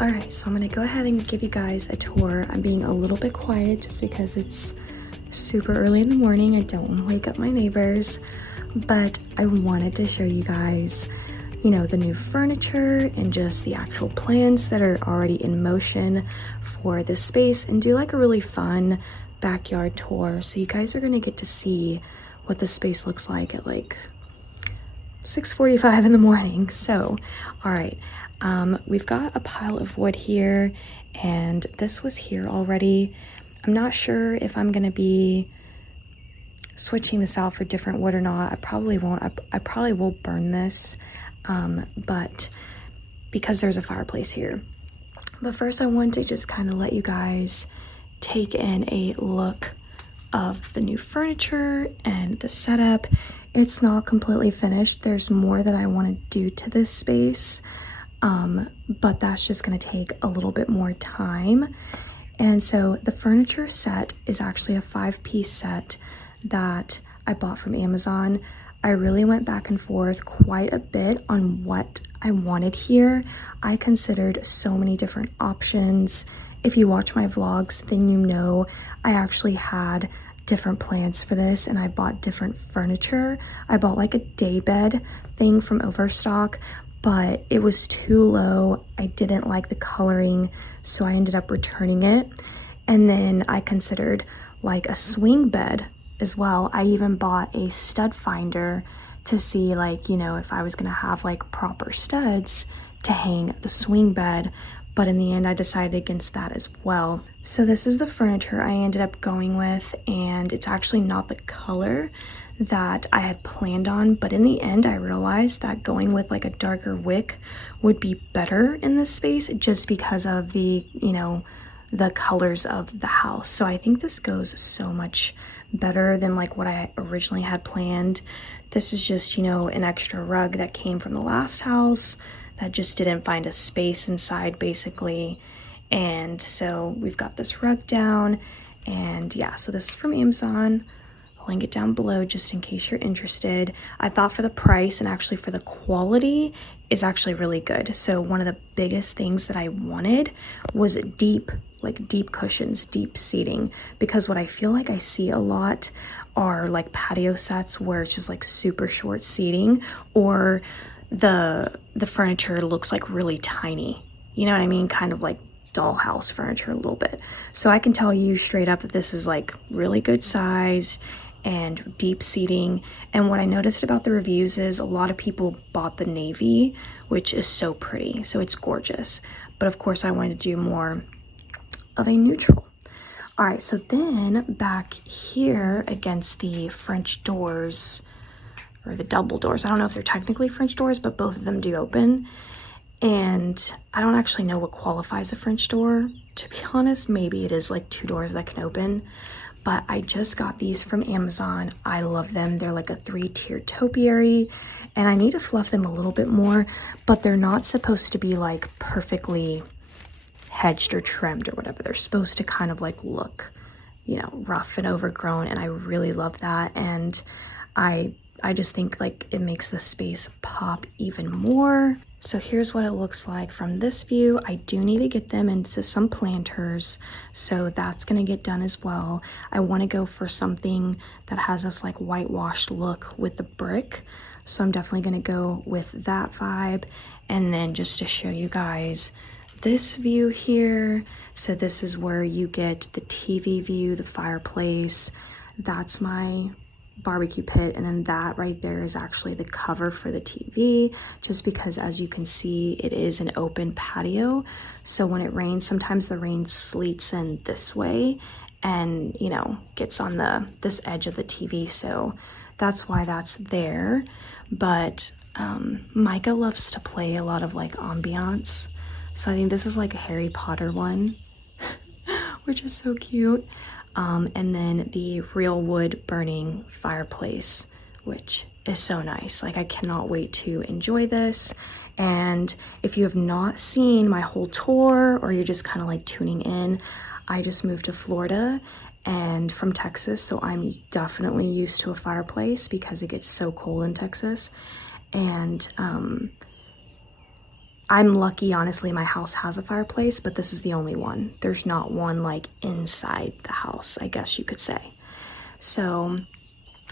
All right, so I'm gonna go ahead and give you guys a tour. I'm being a little bit quiet just because it's super early in the morning. I don't want to wake up my neighbors, but I wanted to show you guys, you know, the new furniture and just the actual plans that are already in motion for this space, and do like a really fun backyard tour. So you guys are gonna get to see what the space looks like at like 6:45 in the morning. So, all right, we've got a pile of wood here, and this was here already. I'm not sure if I'm gonna be switching this out for different wood or not. I probably won't. I probably will burn this, but because there's a fireplace here. But first I want to just kind of let you guys take in a look of the new furniture and the setup. It's not completely finished. There's more that I want to do to this space, but that's just going to take a little bit more time. And so the furniture set is actually a 5-piece set that I bought from Amazon. I really went back and forth quite a bit on what I wanted here. I considered so many different options. If you watch my vlogs, then you know I actually had different plans for this, and I bought different furniture. I bought like a day bed thing from Overstock, but it was too low. I didn't like the coloring, so I ended up returning it. And then I considered like a swing bed as well. I even bought a stud finder to see, like, you know, if I was gonna have like proper studs to hang the swing bed, but in the end I decided against that as well. So this is the furniture I ended up going with, and it's actually not the color that I had planned on, but in the end I realized that going with like a darker wick would be better in this space, just because of the, you know, the colors of the house. So I think this goes so much better than like what I originally had planned. This is just, you know, an extra rug that came from the last house that just didn't find a space inside basically. And so we've got this rug down, and yeah, so this is from Amazon. I'll link it down below just in case you're interested. I thought for the price and actually for the quality is actually really good. So one of the biggest things that I wanted was deep cushions, deep seating, because what I feel like I see a lot are like patio sets where it's just like super short seating, or the furniture looks like really tiny, you know what I mean, kind of like dollhouse furniture a little bit. So I can tell you straight up that this is like really good size and deep seating. And what I noticed about the reviews is a lot of people bought the navy, which is so pretty, so it's gorgeous. But of course I wanted to do more of a neutral. All right, so then back here against the French doors, or the double doors, I don't know if they're technically French doors, but both of them do open. And I don't actually know what qualifies a French door, to be honest. Maybe it is like 2 doors that can open, but I just got these from Amazon. I love them. They're like a 3-tier topiary, and I need to fluff them a little bit more, but they're not supposed to be like perfectly hedged or trimmed or whatever. They're supposed to kind of like look, you know, rough and overgrown, and I really love that. And I just think like it makes the space pop even more. So here's what it looks like from this view. I do need to get them into some planters, so that's gonna get done as well. I wanna go for something that has this like whitewashed look with the brick. So I'm definitely gonna go with that vibe. And then just to show you guys this view here. So this is where you get the TV view, the fireplace. That's my barbecue pit, and then that right there is actually the cover for the TV, just because as you can see it is an open patio, so when it rains, sometimes the rain sleets in this way and, you know, gets on this edge of the TV, so that's why that's there. But Micah loves to play a lot of like ambiance, so I think this is like a Harry Potter one which is so cute. And then the real wood burning fireplace, which is so nice. Like, I cannot wait to enjoy this. And if you have not seen my whole tour, or you're just kind of like tuning in, I just moved to Florida and from Texas, so I'm definitely used to a fireplace because it gets so cold in Texas. And I'm lucky, honestly, my house has a fireplace, but this is the only one. There's not one like inside the house, I guess you could say. So,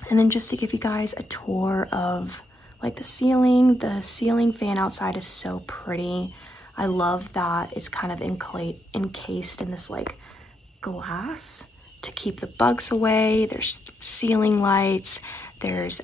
and then just to give you guys a tour of like the ceiling fan outside is so pretty. I love that it's kind of encased in this like glass to keep the bugs away. There's ceiling lights. There's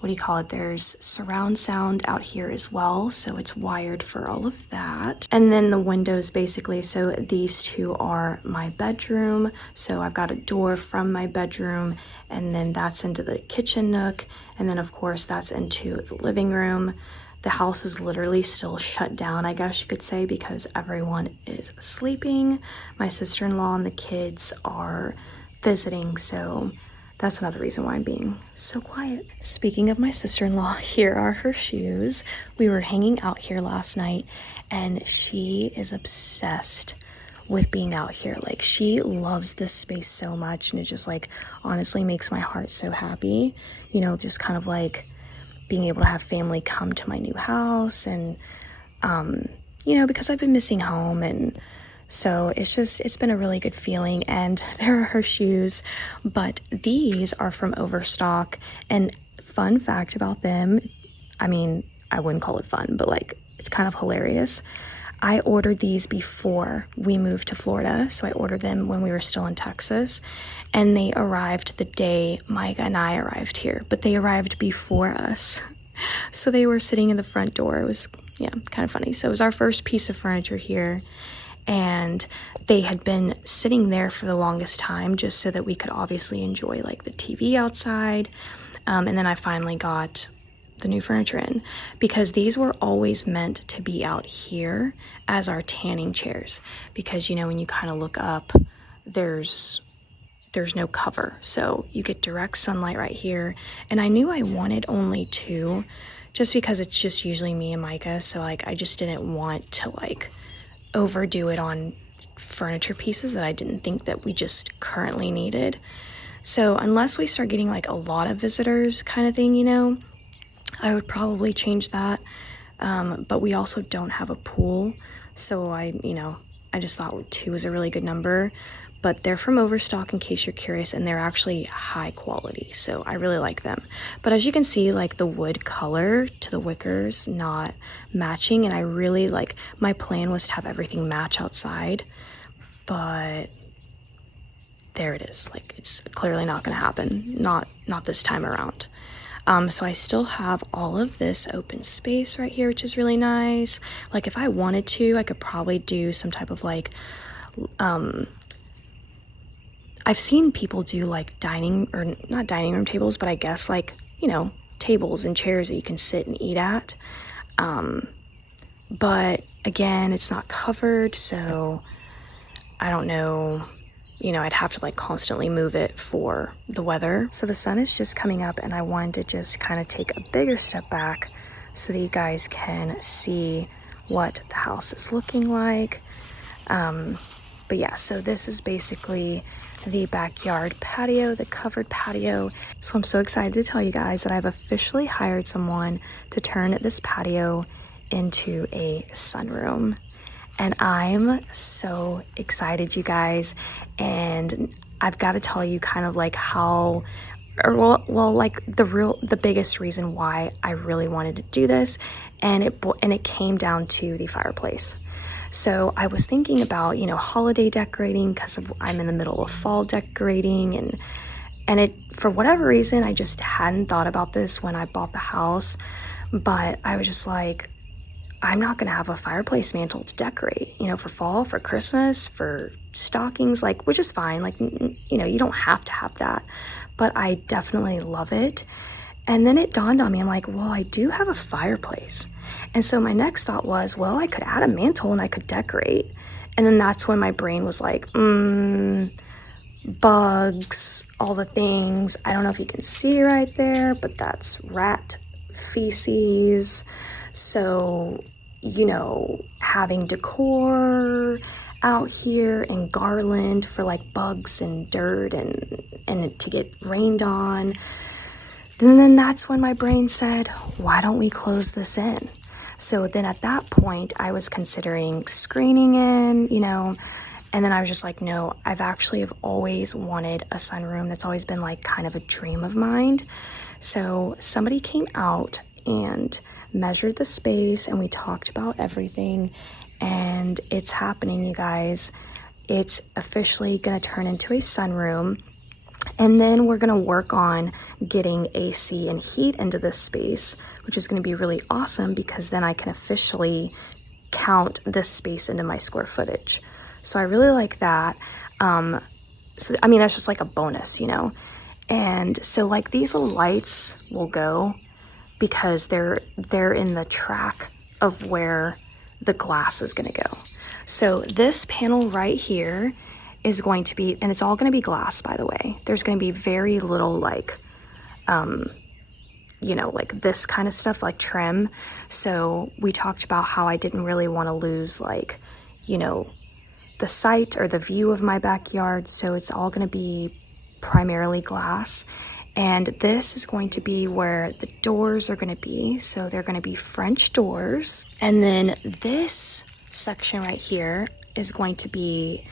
what do you call it? There's surround sound out here as well, so it's wired for all of that. And then the windows basically, so these two are my bedroom. So I've got a door from my bedroom, and then that's into the kitchen nook, and then of course that's into the living room. The house is literally still shut down, I guess you could say, because everyone is sleeping. My sister-in-law and the kids are visiting, so that's another reason why I'm being so quiet. Speaking of my sister-in-law, here are her shoes. We were hanging out here last night, and she is obsessed with being out here. Like, she loves this space so much, and it just like honestly makes my heart so happy. You know, just kind of like being able to have family come to my new house, and you know, because I've been missing home, and so it's been a really good feeling. And there are her shoes, but these are from Overstock. And fun fact about them, I mean, I wouldn't call it fun, but like it's kind of hilarious. I ordered these before we moved to Florida, so I ordered them when we were still in Texas, and they arrived the day Micah and I arrived here, but they arrived before us. So they were sitting in the front door. It was, yeah, kind of funny. So it was our first piece of furniture here, and they had been sitting there for the longest time just so that we could obviously enjoy like the TV outside. And then I finally got the new furniture in, because these were always meant to be out here as our tanning chairs, because you know, when you kind of look up, there's no cover, so you get direct sunlight right here. And I knew I wanted only two, just because it's just usually me and Micah, so like I just didn't want to like overdo it on furniture pieces that I didn't think that we just currently needed. So unless we start getting like a lot of visitors kind of thing, you know, I would probably change that. But we also don't have a pool, so I just thought 2 was a really good number. But they're from Overstock, in case you're curious, and they're actually high quality, so I really like them. But as you can see, like the wood color to the wicker's not matching, and I really like, my plan was to have everything match outside, but there it is. Like, it's clearly not going to happen, not this time around. So I still have all of this open space right here, which is really nice. Like, if I wanted to, I could probably do some type of like, I've seen people do like not dining room tables, but I guess like, you know, tables and chairs that you can sit and eat at. But again, it's not covered, so I don't know, you know, I'd have to like constantly move it for the weather. So the sun is just coming up, and I wanted to just kind of take a bigger step back so that you guys can see what the house is looking like. But yeah, so this is basically the backyard patio, the covered patio. So I'm so excited to tell you guys that I've officially hired someone to turn this patio into a sunroom. And I'm so excited, you guys. And I've got to tell you kind of like how, or well, like the biggest reason why I really wanted to do this. And it came down to the fireplace. So I was thinking about, you know, holiday decorating, because I'm in the middle of fall decorating, and it, for whatever reason, I just hadn't thought about this when I bought the house. But I was just like, I'm not gonna have a fireplace mantle to decorate, you know, for fall, for Christmas, for stockings, like, which is fine. Like, you know, you don't have to have that, but I definitely love it. And then it dawned on me, I'm like, well, I do have a fireplace. And so my next thought was, well, I could add a mantle and I could decorate. And then that's when my brain was like, bugs, all the things. I don't know if you can see right there, but that's rat feces. So, you know, having decor out here and garland for like bugs and dirt and to get rained on. And then that's when my brain said, why don't we close this in? So then at that point, I was considering screening in, you know, and then I was just like, no, have always wanted a sunroom. That's always been like kind of a dream of mine. So somebody came out and measured the space and we talked about everything, and it's happening, you guys. It's officially gonna turn into a sunroom. And then we're gonna work on getting AC and heat into this space, which is gonna be really awesome because then I can officially count this space into my square footage. So I really like that. So I mean, that's just like a bonus, you know? And so like these little lights will go because they're in the track of where the glass is gonna go. So this panel right here is going to be, and it's all gonna be glass, by the way. There's gonna be very little like, you know, like this kind of stuff, like trim. So we talked about how I didn't really wanna lose like, you know, the sight or the view of my backyard. So it's all gonna be primarily glass. And this is going to be where the doors are gonna be. So they're gonna be French doors. And then this section right here is going to be,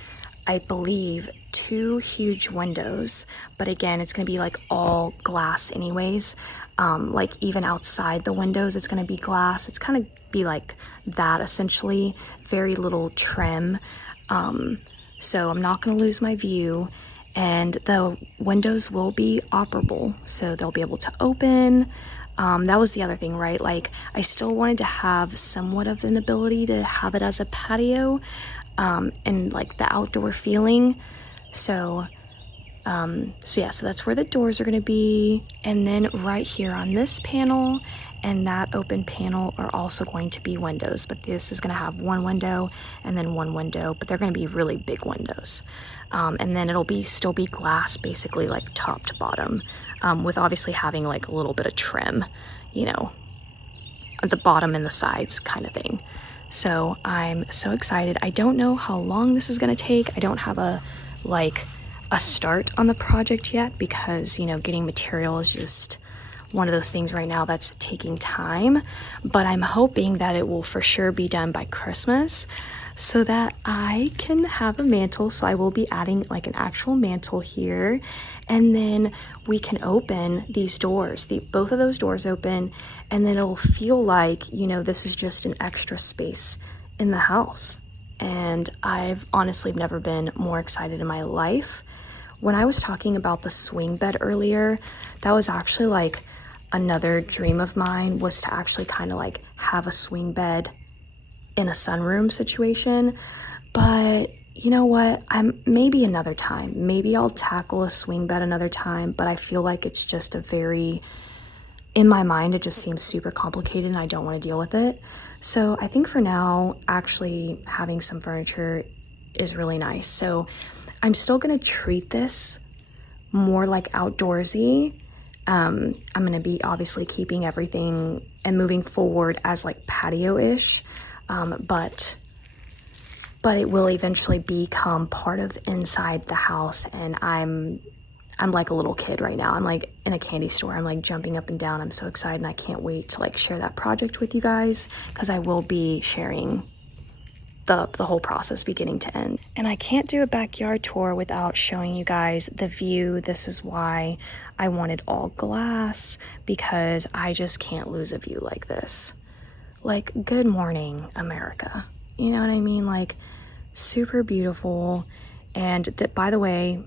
I believe, 2 huge windows. But again, it's gonna be like all glass anyways. Like even outside the windows, it's gonna be glass. It's kind of be like that essentially, very little trim. So I'm not gonna lose my view, and the windows will be operable. So they'll be able to open. That was the other thing, right? Like I still wanted to have somewhat of an ability to have it as a patio, and like the outdoor feeling. So yeah, so that's where the doors are going to be. And then right here on this panel and that open panel are also going to be windows, but this is going to have 1 window and then 1 window, but they're going to be really big windows. And then it'll still be glass, basically like top to bottom, with obviously having like a little bit of trim, you know, at the bottom and the sides kind of thing. So I'm so excited. I don't know how long this is going to take. I don't have a start on the project yet because, you know, getting material is just one of those things right now that's taking time, but I'm hoping that it will for sure be done by Christmas so that I can have a mantle. So I will be adding like an actual mantle here, and then we can open these doors, both of those doors open, and then it'll feel like, you know, this is just an extra space in the house. And I've honestly never been more excited in my life. When I was talking about the swing bed earlier, that was actually like another dream of mine, was to actually kind of like have a swing bed in a sunroom situation. But you know what? Maybe another time. Maybe I'll tackle a swing bed another time, but I feel like it's just in my mind, it just seems super complicated and I don't want to deal with it. So I think for now, actually having some furniture is really nice. So I'm still going to treat this more like outdoorsy. I'm going to be obviously keeping everything and moving forward as like patio-ish, but it will eventually become part of inside the house. And I'm like a little kid right now. I'm like in a candy store. I'm like jumping up and down. I'm so excited, and I can't wait to like share that project with you guys, because I will be sharing the whole process beginning to end. And I can't do a backyard tour without showing you guys the view. This is why I wanted all glass, because I just can't lose a view like this. Like, good morning, America. You know what I mean? Like, super beautiful. And that, by the way,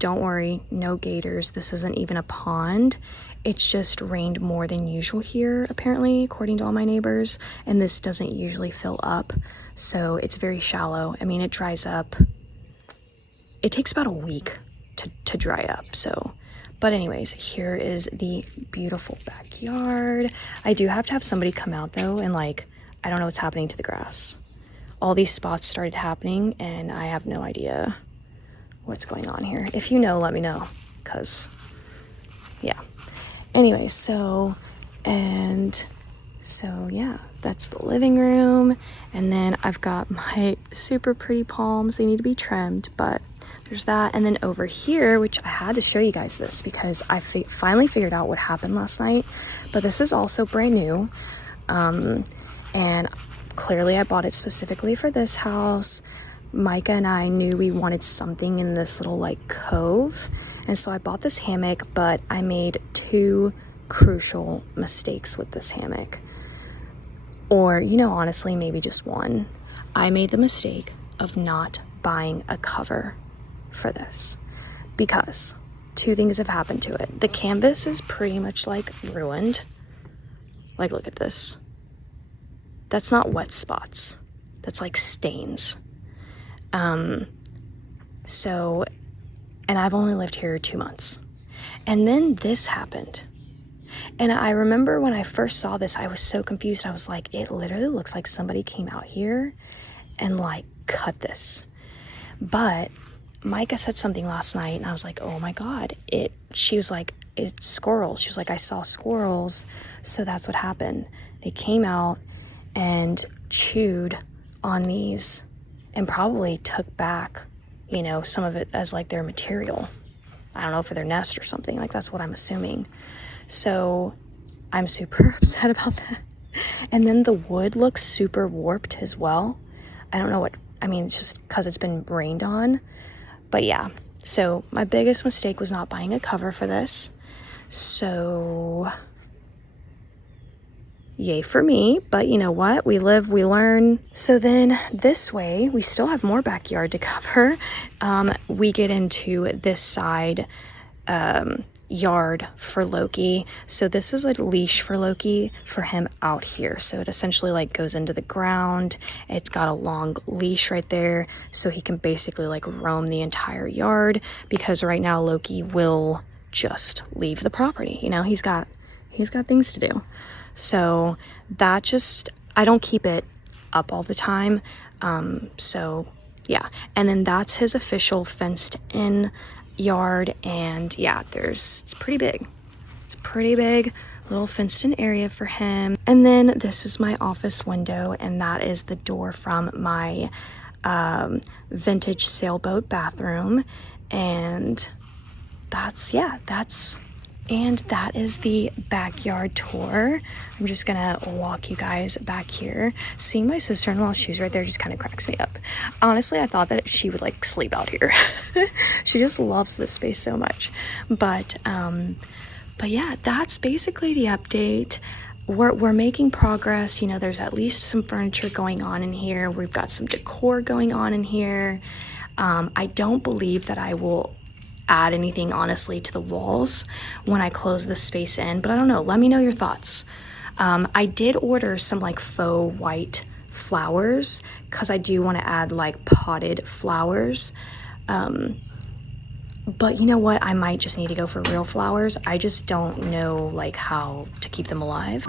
don't worry, no gators. This isn't even a pond. It's just rained more than usual here, apparently, according to all my neighbors. And this doesn't usually fill up. So it's very shallow. I mean, it dries up. It takes about a week to dry up. So, but anyways, here is the beautiful backyard. I do have to have somebody come out though, and like, I don't know what's happening to the grass. All these spots started happening and I have no idea what's going on here. If you know, let me know, because yeah. Anyway, so yeah, that's the living room. And then I've got my super pretty palms. They need to be trimmed, but there's that. And then over here, which I had to show you guys this because I finally figured out what happened last night, but this is also brand new. and clearly I bought it specifically for this house. Micah and I knew we wanted something in this little like cove, and so I bought this hammock, but I made 2 crucial mistakes with this hammock. Or, you know, honestly, maybe just one. I made the mistake of not buying a cover for this because 2 things have happened to it. The canvas is pretty much like ruined. Like, look at this. That's not wet spots. That's like stains. And I've only lived here 2 months. And then this happened. And I remember when I first saw this, I was so confused. I was like, it literally looks like somebody came out here and like cut this. But Micah said something last night and I was like, oh my God. She was like, it's squirrels. She was like, I saw squirrels. So that's what happened. They came out and chewed on these and probably took back, you know, some of it as like their material. I don't know, for their nest or something. Like, that's what I'm assuming. So I'm super upset about that. And then the wood looks super warped as well. I don't know what, I mean, it's just because it's been rained on. But yeah, so my biggest mistake was not buying a cover for this. So yay for me, but you know what? We live, we learn. So then this way, we still have more backyard to cover. We get into this side yard for Loki. So this is a leash for Loki for him out here. So it essentially like goes into the ground. It's got a long leash right there. So he can basically like roam the entire yard, because right now Loki will just leave the property. You know, he's got things to do. So that just, I don't keep it up all the time. So yeah, and then that's his official fenced in yard. And yeah, it's pretty big. It's a pretty big little fenced in area for him. And then this is my office window, and that is the door from my vintage sailboat bathroom. And that is the backyard tour. I'm just gonna walk you guys back here. Seeing my sister-in-law's shoes right there just kind of cracks me up. Honestly, I thought that she would like sleep out here. She just loves this space so much. But yeah, that's basically the update. We're making progress. You know, there's at least some furniture going on in here. We've got some decor going on in here. I don't believe that I will add anything honestly to the walls when I close this space in, but I don't know. Let me know your thoughts. I did order some like faux white flowers because I do want to add like potted flowers. But you know what? I might just need to go for real flowers. I just don't know like how to keep them alive.